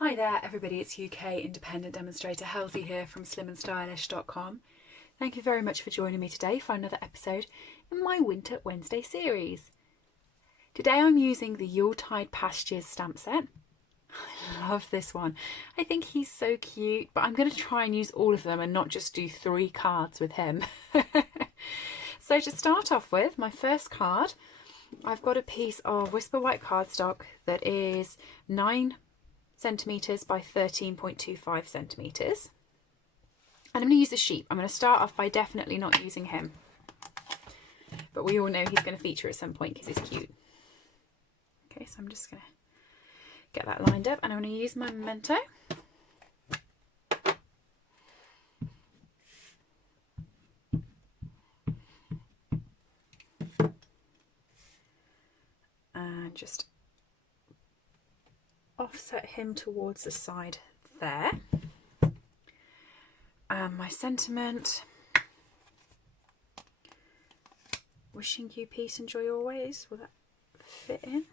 Hi there everybody, it's UK independent demonstrator Halsey here from slimandstylish.com. Thank you very much for joining me today for another episode in my Winter Wednesday series. Today I'm using the Yuletide Pasture stamp set. I love this one. I think he's so cute, but I'm going to try and use all of them and not just do 3 cards with him. So to start off with, my first card, I've got a piece of Whisper White cardstock that is 9 centimetres by 13.25 centimetres. And I'm going to use the sheep. I'm going to start off by definitely not using him. But we all know he's going to feature at some point because he's cute. Okay, so I'm just going to get that lined up and I'm going to use my memento. And just offset him towards the side there. And my sentiment, wishing you peace and joy always. Will that fit in?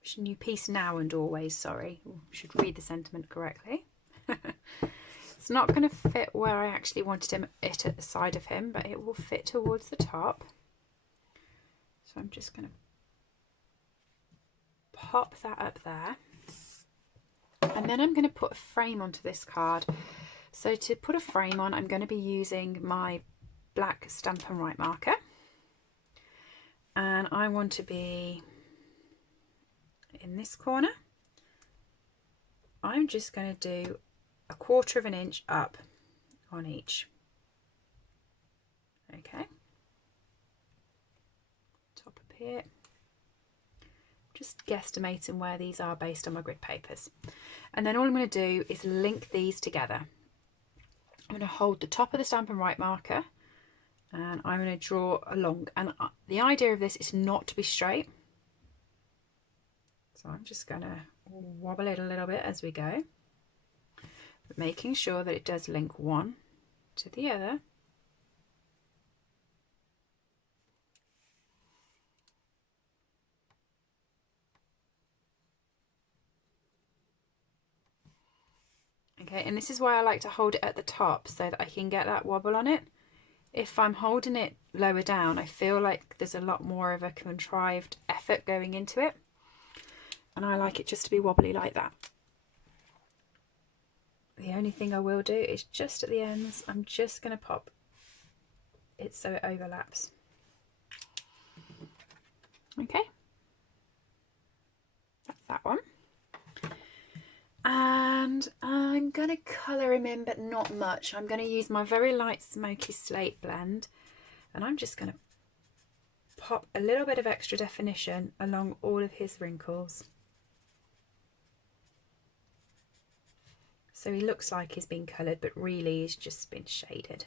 Wishing you peace now and always, sorry. I should read the sentiment correctly. It's not going to fit where I actually wanted it at the side of him, but it will fit towards the top. So I'm just going to pop that up there. And then I'm going to put a frame onto this card. So to put a frame on, I'm going to be using my black Stamp and Write marker. And I want to be in this corner. I'm just going to do 1/4 of an inch up on each. Okay. Top up here. Just guesstimating where these are based on my grid papers. And then all I'm going to do is link these together. I'm going to hold the top of the Stamp and Write marker and I'm going to draw along. And the idea of this is not to be straight. So I'm just going to wobble it a little bit as we go, but making sure that it does link one to the other. Okay, and this is why I like to hold it at the top so that I can get that wobble on it. If I'm holding it lower down, I feel like there's a lot more of a contrived effort going into it. And I like it just to be wobbly like that. The only thing I will do is just at the ends, I'm just going to pop it so it overlaps. Okay, that's that one. And I'm going to colour him in, but not much. I'm going to use my very light smoky slate blend, and I'm just going to pop a little bit of extra definition along all of his wrinkles. So he looks like he's been coloured, but really he's just been shaded.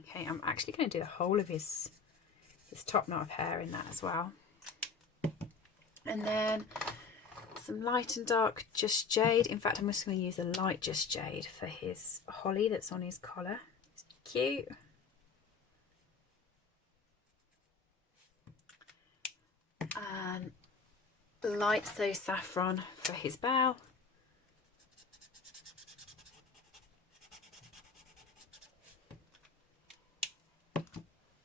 Okay, I'm actually going to do the whole of his top knot of hair in that as well. And then some light and dark Just Jade. In fact, I'm just going to use a light Just Jade for his holly that's on his collar. It's cute. And light So Saffron for his bow.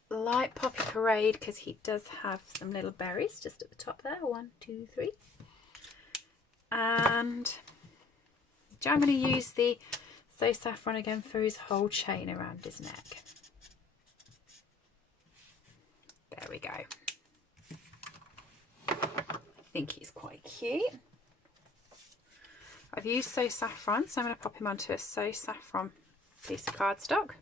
Light Poppy Parade, because he does have some little berries just at the top there. 1, 2, 3. And I'm going to use the So Saffron again for his whole chain around his neck. There we go. I think he's quite cute. I've used So Saffron, so I'm going to pop him onto a So Saffron piece of cardstock.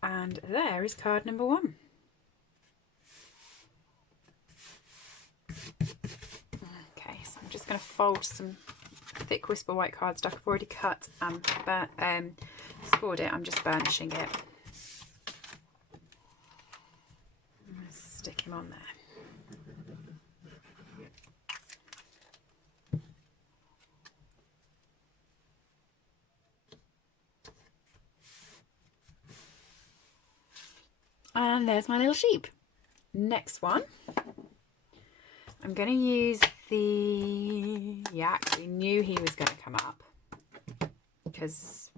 And there is card number 1. going to fold some thick Whisper White cardstock. I've already cut and scored it. I'm just burnishing it. I'm going to stick him on there. And there's my little sheep. Next one, I'm going to use the, yeah, I actually knew he was going to come up because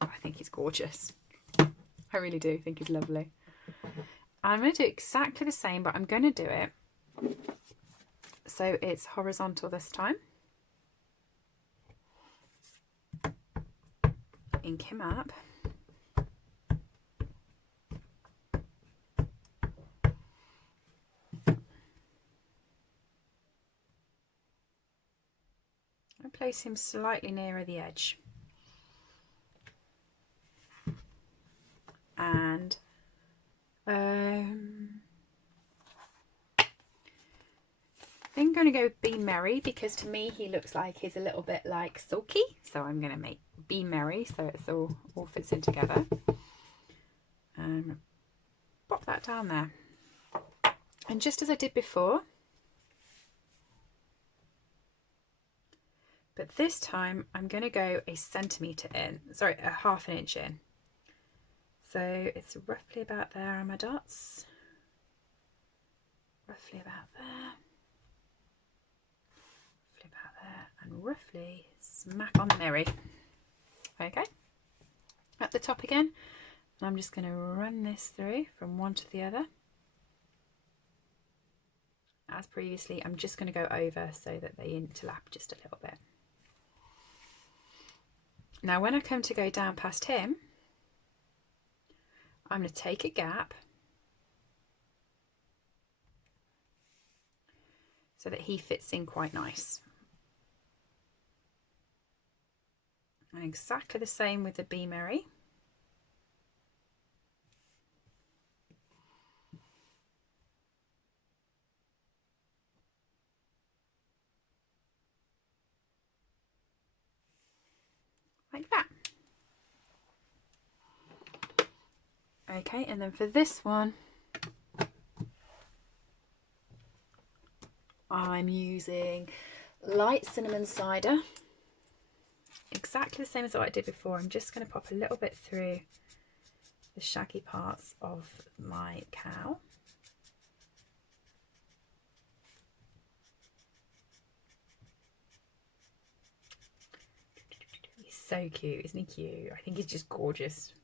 I think he's gorgeous. I really do think he's lovely. I'm going to do exactly the same, but I'm going to do it so it's horizontal this time. Ink him up. Place him slightly nearer the edge, and I think I'm going to go with Be Merry because to me he looks like he's a little bit like sulky, so I'm going to make Be Merry so it's all fits in together, and pop that down there. And just as I did before, but this time I'm going to go a centimetre in, sorry, a ½ inch in. So it's roughly about there on my dots. Roughly about there. Roughly about there. And roughly smack on the merry. Okay. At the top again. And I'm just going to run this through from one to the other. As previously, I'm just going to go over so that they interlap just a little bit. Now when I come to go down past him, I'm going to take a gap so that he fits in quite nice. And exactly the same with the Be Merry. Like that. Okay, and then for this one, I'm using light cinnamon cider. Exactly the same as what I did before. I'm just going to pop a little bit through the shaggy parts of my cow. He's so cute, isn't he cute? I think he's just gorgeous.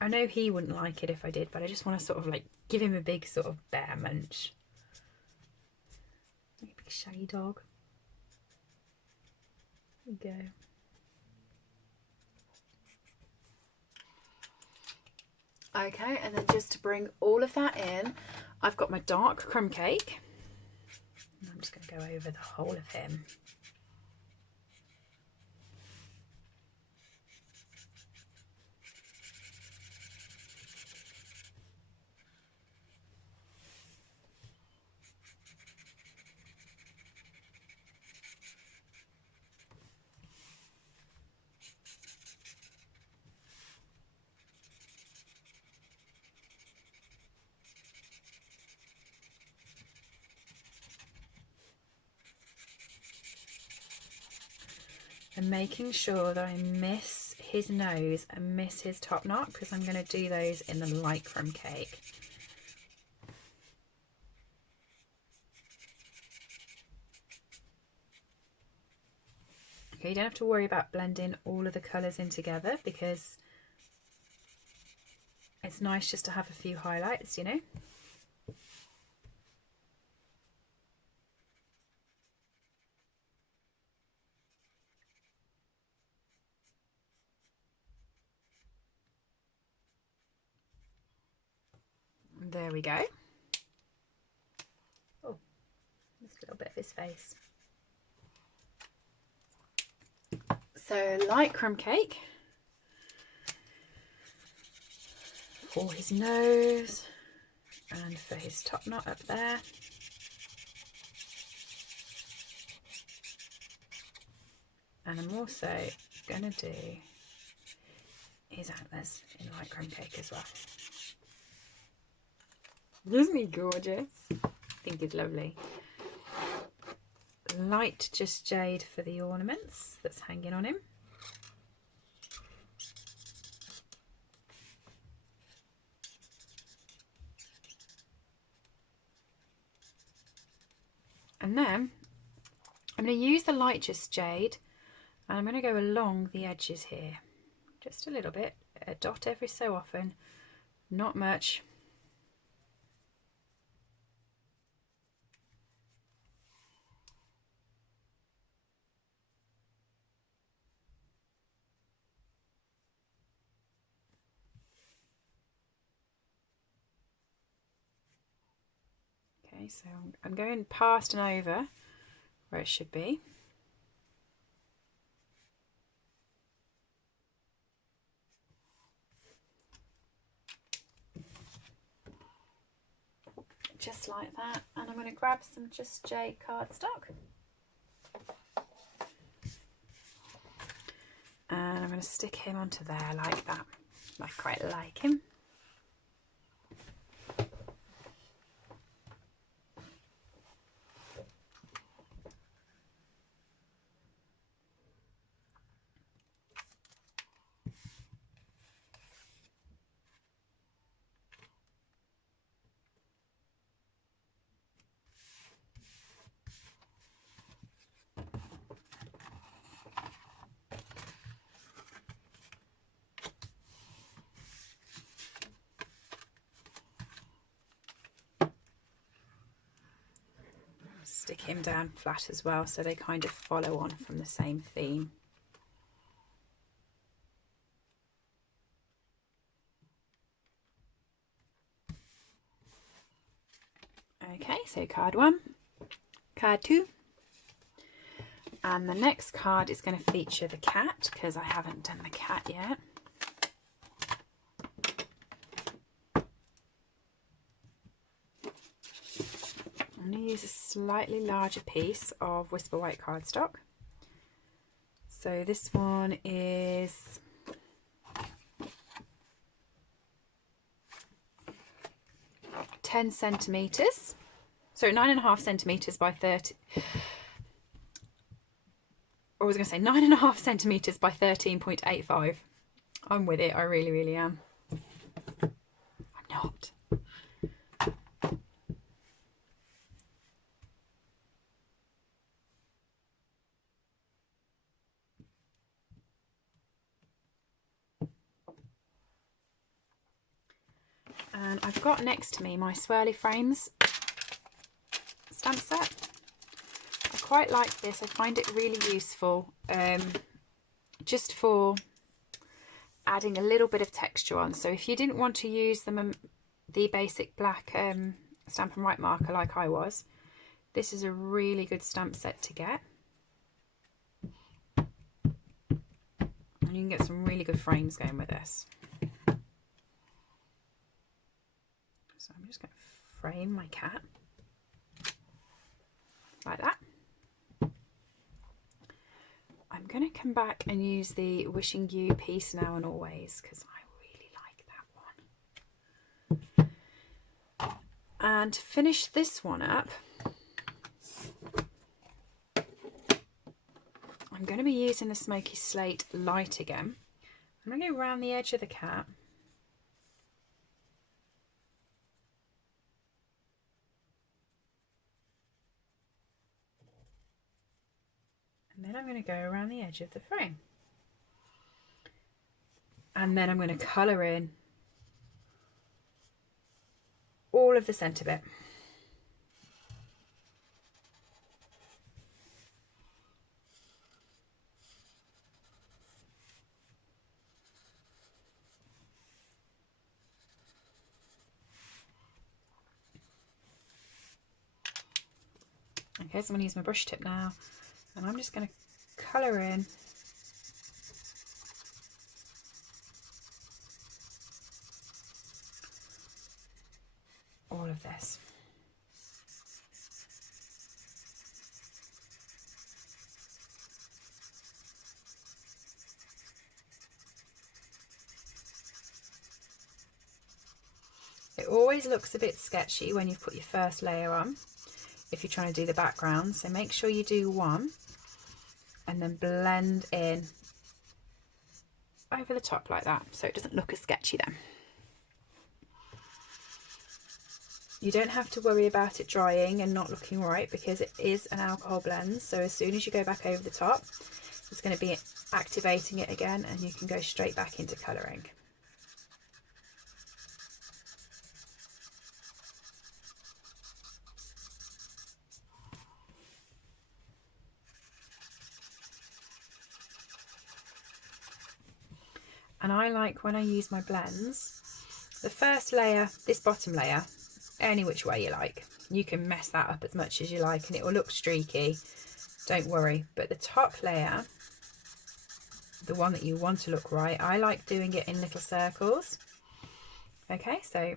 I know he wouldn't like it if I did, but I just want to sort of like give him a big sort of bear munch. Like a big shaggy dog. There we go. Okay, and then just to bring all of that in, I've got my dark crumb cake. And I'm just going to go over the whole of him. And making sure that I miss his nose and miss his top knot, because I'm going to do those in the light crumb cake. Okay, you don't have to worry about blending all of the colours in together because it's nice just to have a few highlights, you know. There we go. Oh, just a little bit of his face. So light crumb cake for his nose and for his top knot up there. And I'm also going to do his antlers in light crumb cake as well. Isn't he gorgeous? I think he's lovely. Light just jade for the ornaments that's hanging on him. And then I'm going to use the light just jade and I'm going to go along the edges here. Just a little bit, a dot every so often, not much. Okay, so I'm going past and over where it should be. Just like that, and I'm going to grab some Just Jade cardstock. And I'm going to stick him onto there like that. I quite like him. Stick him down flat as well, so they kind of follow on from the same theme. Okay, so card 1, card 2, and the next card is going to feature the cat because I haven't done the cat yet. I'm going to use a slightly larger piece of Whisper White cardstock. So this one is 10 centimetres, so 9.5 centimetres by 30. I was going to say 9.5 centimetres by 13.85. I'm with it, I really, really am. I'm not. And I've got next to me my Swirly Frames stamp set. I quite like this. I find it really useful just for adding a little bit of texture on. So if you didn't want to use them, the basic black Stamp and Write marker like I was, this is a really good stamp set to get. And you can get some really good frames going with this. So I'm just going to frame my cat like that. I'm going to come back and use the Wishing You Peace Now and Always because I really like that one. And to finish this one up, I'm going to be using the Smoky Slate Light again. I'm going to go around the edge of the cat. And then I'm going to go around the edge of the frame. And then I'm going to colour in all of the centre bit. Okay, so I'm going to use my brush tip now, and I'm just going to colour in all of this. It always looks a bit sketchy when you put your first layer on, if you're trying to do the background, so make sure you do one and then blend in over the top like that, so it doesn't look as sketchy then. You don't have to worry about it drying and not looking right, because it is an alcohol blend, so as soon as you go back over the top, it's going to be activating it again and you can go straight back into colouring. And I like, when I use my blends, the first layer, this bottom layer, any which way you like. You can mess that up as much as you like and it will look streaky, don't worry. But the top layer, the one that you want to look right, I like doing it in little circles. Okay, so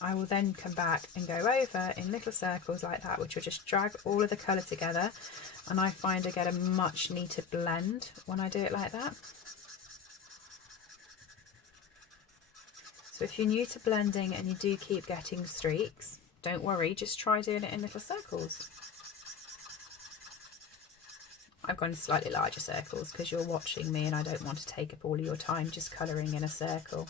I will then come back and go over in little circles like that, which will just drag all of the colour together, and I find I get a much neater blend when I do it like that. So if you're new to blending and you do keep getting streaks, don't worry, just try doing it in little circles. I've gone slightly larger circles because you're watching me and I don't want to take up all of your time just colouring in a circle.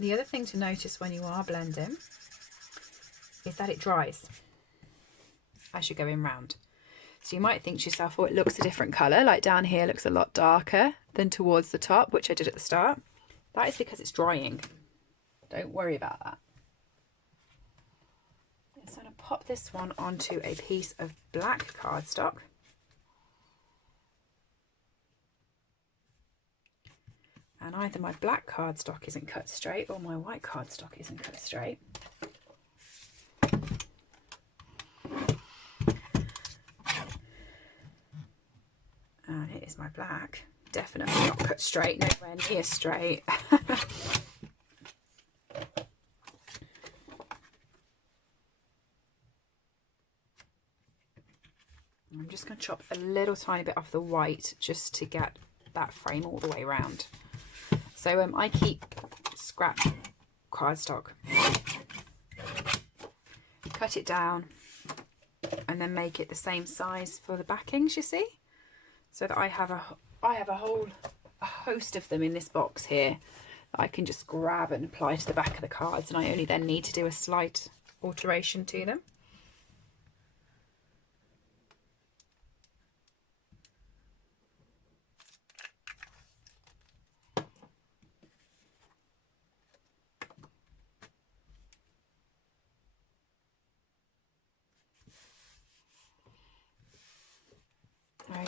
The other thing to notice when you are blending is that it dries as you're going round. So you might think to yourself, oh, it looks a different colour, like down here looks a lot darker than towards the top, which I did at the start. That is because it's drying. Don't worry about that. So I'm going to pop this one onto a piece of black cardstock. And either my black cardstock isn't cut straight or my white cardstock isn't cut straight. And it is my black. Definitely not cut straight, nowhere near straight. I'm just going to chop a little tiny bit off the white just to get that frame all the way around. So I keep scrap cardstock, cut it down and then make it the same size for the backings, you see, so that I have a whole host of them in this box here that I can just grab and apply to the back of the cards, and I only then need to do a slight alteration to them.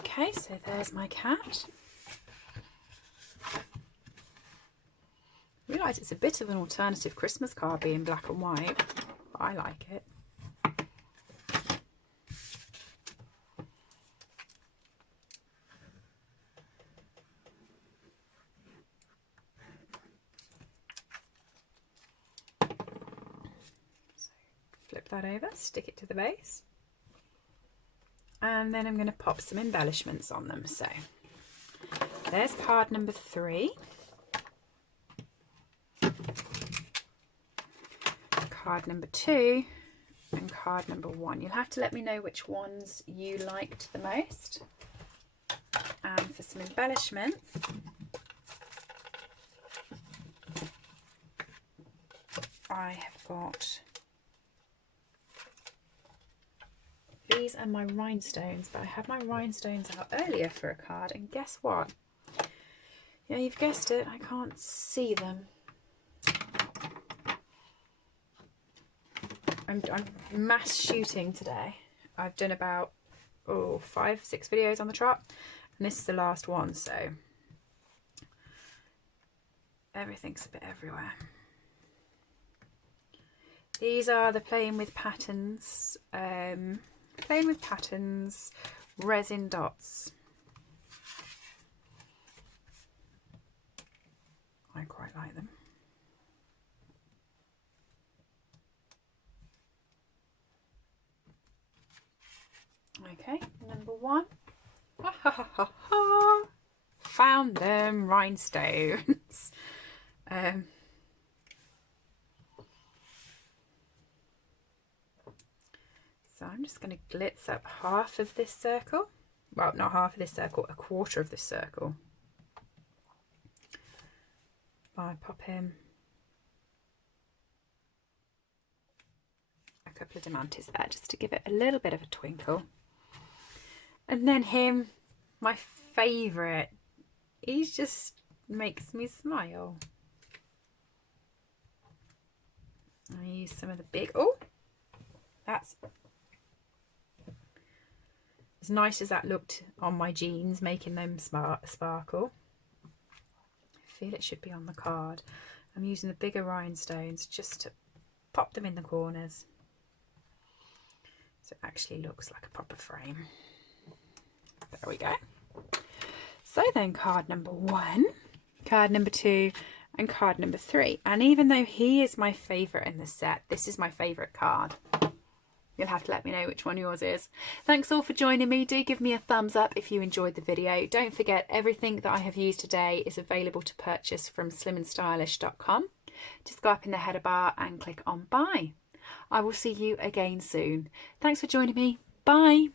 Okay, so there's my cat. I realise it's a bit of an alternative Christmas card being black and white, but I like it. So flip that over, stick it to the base. And then I'm going to pop some embellishments on them. So there's card number 3, card number 2, and card number 1. You'll have to let me know which ones you liked the most. And for some embellishments, I have got, these are my rhinestones, but I had my rhinestones out earlier for a card, and guess what? Yeah, you've guessed it, I can't see them. I'm mass shooting today. I've done about 5, 6 videos on the trot, and this is the last one, so everything's a bit everywhere. These are the Playing with Patterns resin dots. I quite like them. Okay, number 1. Found them, rhinestones. So I'm just going to glitz up half of this circle. Well, not half of this circle, a quarter of this circle. I pop in a couple of diamantes there just to give it a little bit of a twinkle. And then him, my favourite, he just makes me smile. I use some of the big, oh, that's as nice as that looked on my jeans, making them sparkle. I feel it should be on the card. I'm using the bigger rhinestones just to pop them in the corners, so it actually looks like a proper frame. There we go. So then card number 1, card number 2 and card number 3. And even though he is my favourite in the set, this is my favourite card. You'll have to let me know which one yours is. Thanks all for joining me. Do give me a thumbs up if you enjoyed the video. Don't forget, everything that I have used today is available to purchase from slimandstylish.com. Just go up in the header bar and click on buy. I will see you again soon. Thanks for joining me. Bye.